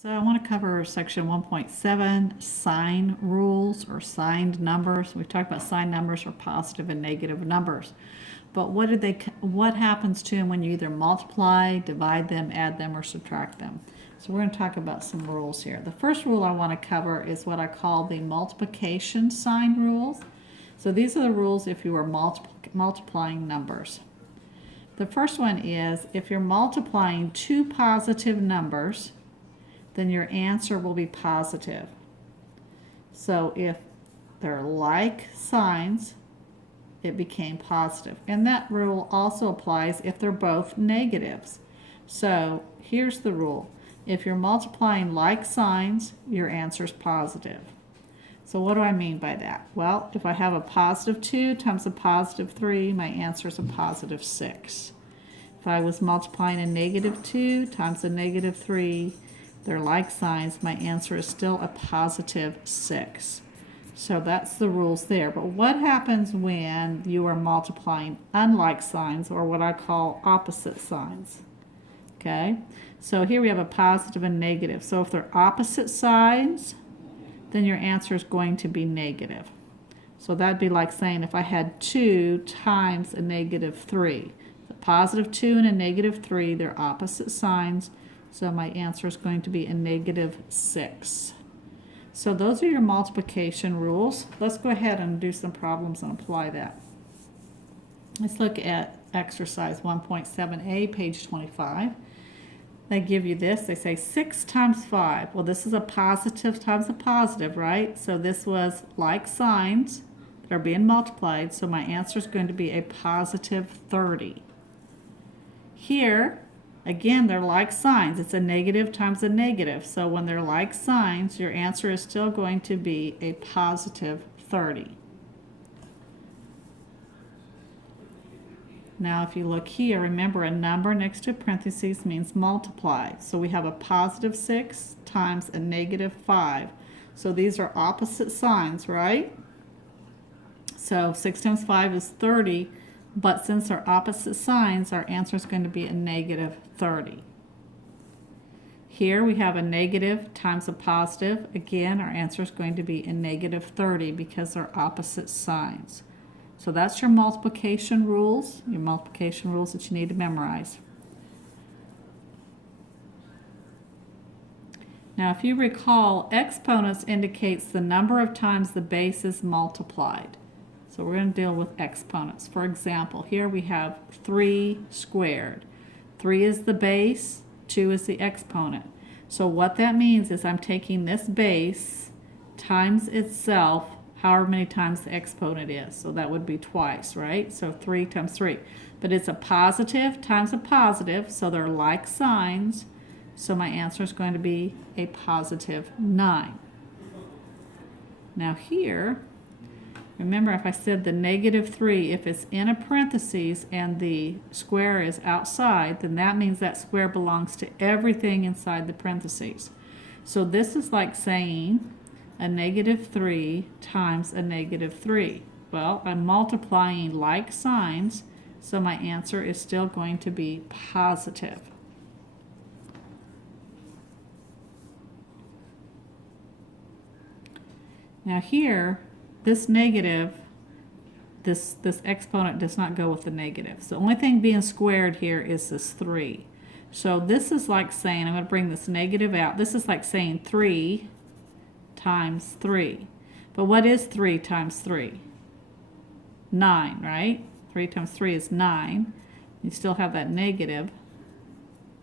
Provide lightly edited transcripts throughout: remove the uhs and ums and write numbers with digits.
So I want to cover section 1.7, sign rules or signed numbers. We've talked about signed numbers or positive and negative numbers. But what happens to them when you either multiply, divide them, add them, or subtract them? So we're going to talk about some rules here. The first rule I want to cover is what I call the multiplication sign rules. So these are the rules if you are multiplying numbers. The first one is if you're multiplying two positive numbers, then your answer will be positive. So if they're like signs, it became positive. And that rule also applies if they're both negatives. So here's the rule. If you're multiplying like signs, your answer is positive. So what do I mean by that? Well, if I have a positive 2 times a positive 3, my answer is a positive 6. If I was multiplying a negative 2 times a negative 3, they're like signs, my answer is still a positive 6. So that's the rules there. But what happens when you are multiplying unlike signs, or what I call opposite signs? Okay, so here we have a positive and negative. So if they're opposite signs, then your answer is going to be negative. So that'd be like saying if I had 2 times a negative 3. A positive 2 and a negative 3, they're opposite signs. So my answer is going to be a negative 6. So those are your multiplication rules. Let's go ahead and do some problems and apply that. Let's look at exercise 1.7a, page 25. They give you this. They say 6 times 5. Well, this is a positive times a positive, right? So this was like signs that are being multiplied. So my answer is going to be a positive 30. Here, again, they're like signs. It's a negative times a negative. So when they're like signs, your answer is still going to be a positive 30. Now, if you look here, remember a number next to parentheses means multiply. So we have a positive 6 times a negative 5. So these are opposite signs, right? So 6 times 5 is 30. But since they're opposite signs, our answer is going to be a negative 30. Here we have a negative times a positive. Again, our answer is going to be a negative 30 because they're opposite signs. So that's your multiplication rules that you need to memorize. Now, if you recall, exponents indicates the number of times the base is multiplied. So we're going to deal with exponents. For example, here we have 3 squared. 3 is the base, 2 is the exponent. So what that means is I'm taking this base times itself, however many times the exponent is. So that would be twice, right? So 3 times 3. But it's a positive times a positive, so they're like signs. So my answer is going to be a positive 9. Now here, remember, if I said the negative 3, if it's in a parentheses and the square is outside, then that means that square belongs to everything inside the parentheses. So this is like saying a negative 3 times a negative 3. Well, I'm multiplying like signs, so my answer is still going to be positive. Now here, this negative, this exponent does not go with the negative. So the only thing being squared here is this 3. So this is like saying, I'm going to bring this negative out. This is like saying 3 times 3. But what is 3 times 3? 9, right? 3 times 3 is 9. You still have that negative.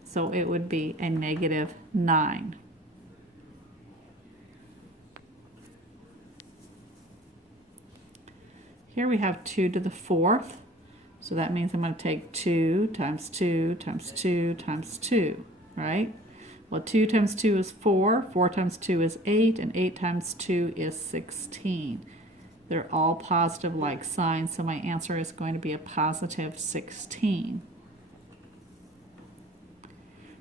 So it would be a negative 9. Here we have 2 to the 4th. So that means I'm going to take 2 times 2 times 2 times 2, right? Well, 2 times 2 is 4, 4 times 2 is 8, and 8 times 2 is 16. They're all positive like signs, so my answer is going to be a positive 16.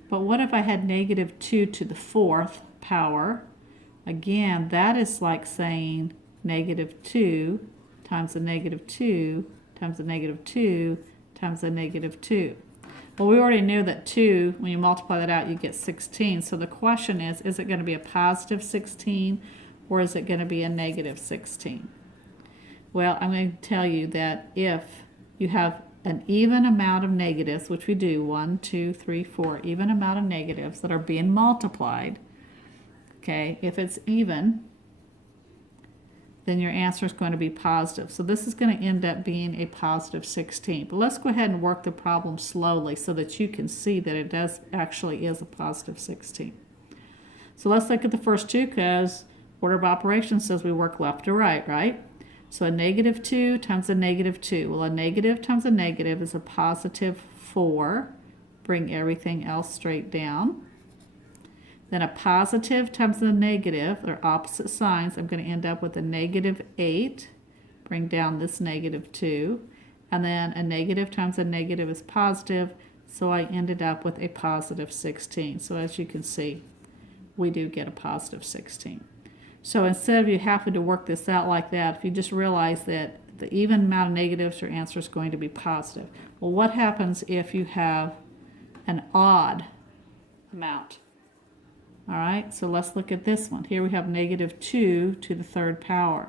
But what if I had negative 2 to the 4th power? Again, that is like saying negative 2 times a negative 2 times a negative 2 times a negative 2. Well, we already knew that 2, when you multiply that out, you get 16. So the question is it going to be a positive 16 or is it going to be a negative 16? Well, I'm going to tell you that if you have an even amount of negatives, which we do, 1, 2, 3, 4, even amount of negatives that are being multiplied, okay, if it's even, then your answer is going to be positive. So this is going to end up being a positive 16. But let's go ahead and work the problem slowly so that you can see that it actually is a positive 16. So let's look at the first two because order of operations says we work left to right, right? So a negative 2 times a negative 2. Well, a negative times a negative is a positive 4. Bring everything else straight down. Then a positive times a negative, they're opposite signs. I'm going to end up with a negative 8. Bring down this negative 2. And then a negative times a negative is positive, so I ended up with a positive 16. So as you can see, we do get a positive 16. So instead of you having to work this out like that, if you just realize that the even amount of negatives, your answer is going to be positive. Well, what happens if you have an odd amount? All right, so let's look at this one. Here we have negative 2 to the third power.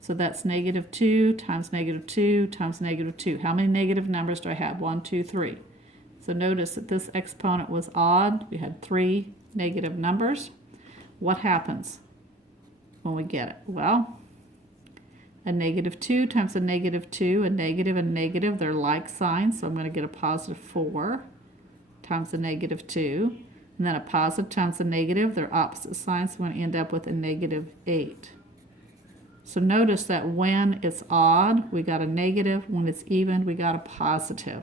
So that's negative 2 times negative 2 times negative 2. How many negative numbers do I have? 1, 2, 3. So notice that this exponent was odd. We had 3 negative numbers. What happens when we get it? Well, a negative 2 times a negative 2, a negative, they're like signs. So I'm going to get a positive 4 times a negative 2. And then a positive times a negative, they're opposite signs, so I'm going to end up with a negative 8. So notice that when it's odd, we got a negative. When it's even, we got a positive.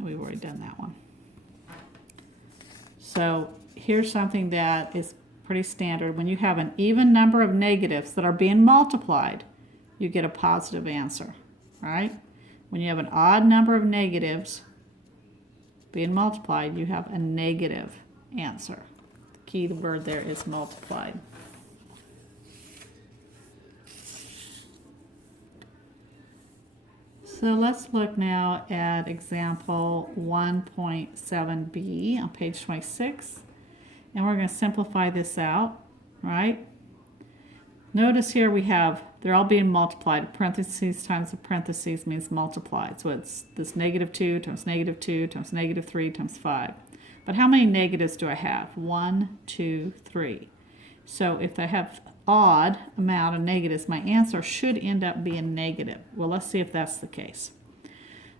We've already done that one. So here's something that is pretty standard. When you have an even number of negatives that are being multiplied, you get a positive answer, right? When you have an odd number of negatives being multiplied, you have a negative answer. The key word there is multiplied. So let's look now at example 1.7b on page 26. And we're going to simplify this out, right? Notice here we have, they're all being multiplied. Parentheses times a parentheses means multiplied. So it's this negative 2 times negative 2 times negative 3 times 5. But how many negatives do I have? 1, 2, 3. So if I have odd amount of negatives, my answer should end up being negative. Well, let's see if that's the case.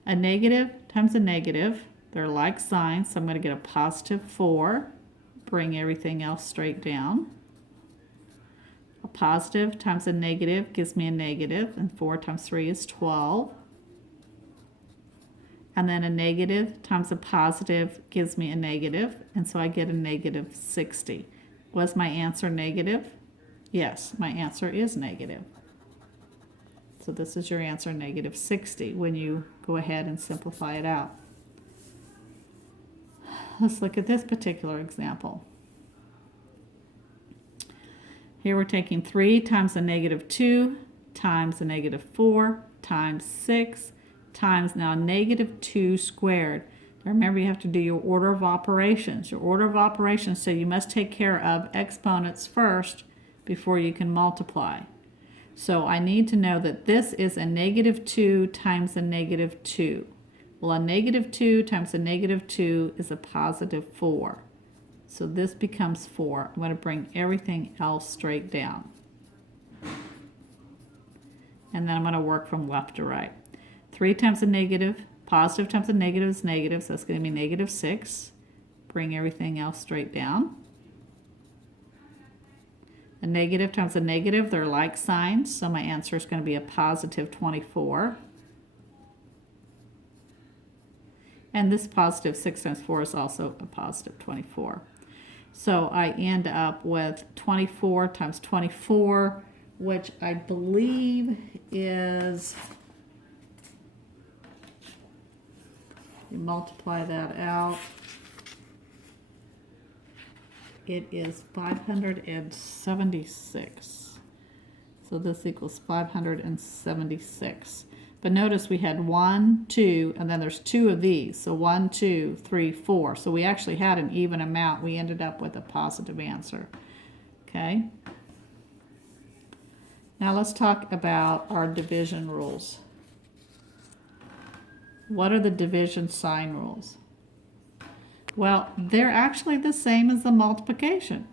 A negative times a negative, they're like signs. So I'm going to get a positive 4. Bring everything else straight down. A positive times a negative gives me a negative, and 4 times 3 is 12. And then a negative times a positive gives me a negative, and so I get a negative 60. Was my answer negative? Yes, my answer is negative. So this is your answer, negative 60, when you go ahead and simplify it out. Let's look at this particular example. Here we're taking 3 times a negative 2 times a negative 4 times 6 times now negative 2 squared. Now remember, you have to do your order of operations. Your order of operations, so you must take care of exponents first before you can multiply. So I need to know that this is a negative 2 times a negative 2. Well, a negative 2 times a negative 2 is a positive 4. So this becomes 4. I'm going to bring everything else straight down. And then I'm going to work from left to right. 3 times a negative, positive times a negative is negative, so that's going to be negative 6. Bring everything else straight down. A negative times a negative, they're like signs, so my answer is going to be a positive 24. And this positive 6 times 4 is also a positive 24. So I end up with 24 times 24, which I believe is, you multiply that out, it is 576. So this equals 576. But notice we had 1, 2, and then there's 2 of these. So 1, 2, 3, 4. So we actually had an even amount. We ended up with a positive answer. Okay. Now let's talk about our division rules. What are the division sign rules? Well, they're actually the same as the multiplication.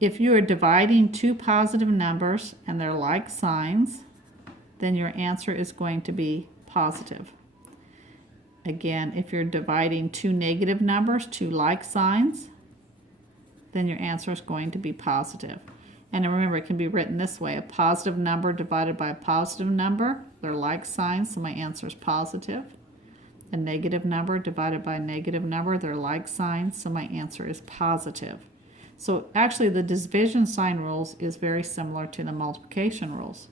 If you are dividing two positive numbers and they're like signs, then your answer is going to be positive. Again, if you're dividing two negative numbers, two like signs, then your answer is going to be positive. And remember, it can be written this way: a positive number divided by a positive number, they're like signs, so my answer is positive. A negative number divided by a negative number, they're like signs, so my answer is positive. So actually the division sign rules is very similar to the multiplication rules.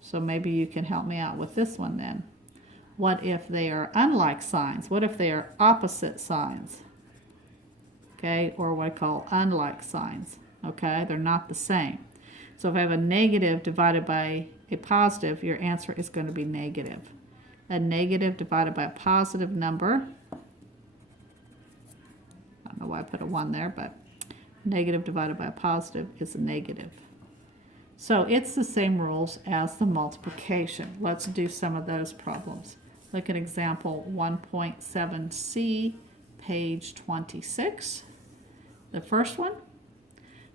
So maybe you can help me out with this one then. What if they are unlike signs? What if they are opposite signs? Okay, or what I call unlike signs. Okay, they're not the same. So if I have a negative divided by a positive, your answer is going to be negative. A negative divided by a positive number, I don't know why I put a 1 there, but negative divided by a positive is a negative. So it's the same rules as the multiplication. Let's do some of those problems. Look at example 1.7c, page 26. The first one,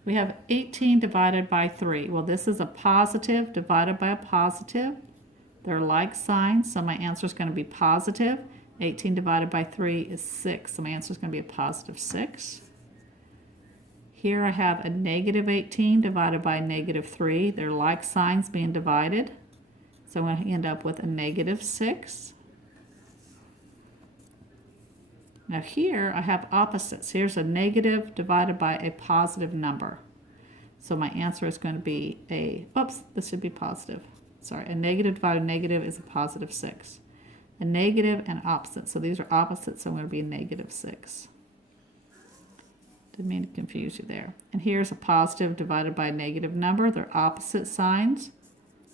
we have 18 divided by 3. Well, this is a positive divided by a positive. They're like signs, so my answer is going to be positive. 18 divided by 3 is 6, so my answer is going to be a positive 6. Here I have a negative 18 divided by a negative 3. They're like signs being divided, so I'm going to end up with a negative 6. Now here I have opposites. Here's a negative divided by a positive number. So my answer is going to be this should be positive. Sorry, a negative divided by negative is a positive 6. A negative and opposite. So these are opposites, so I'm going to be a negative 6. Didn't mean to confuse you there. And here's a positive divided by a negative number. They're opposite signs.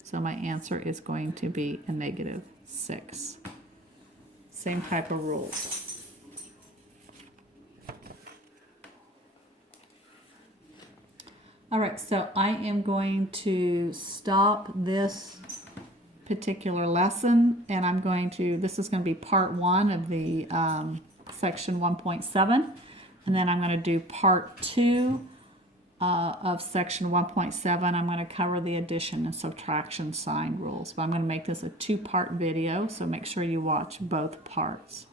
So my answer is going to be a negative 6. Same type of rules. All right, so I am going to stop this particular lesson, and this is going to be part 1 of the section 1.7, and then I'm going to do part 2 of section 1.7. I'm going to cover the addition and subtraction sign rules, but I'm going to make this a 2-part video, so make sure you watch both parts.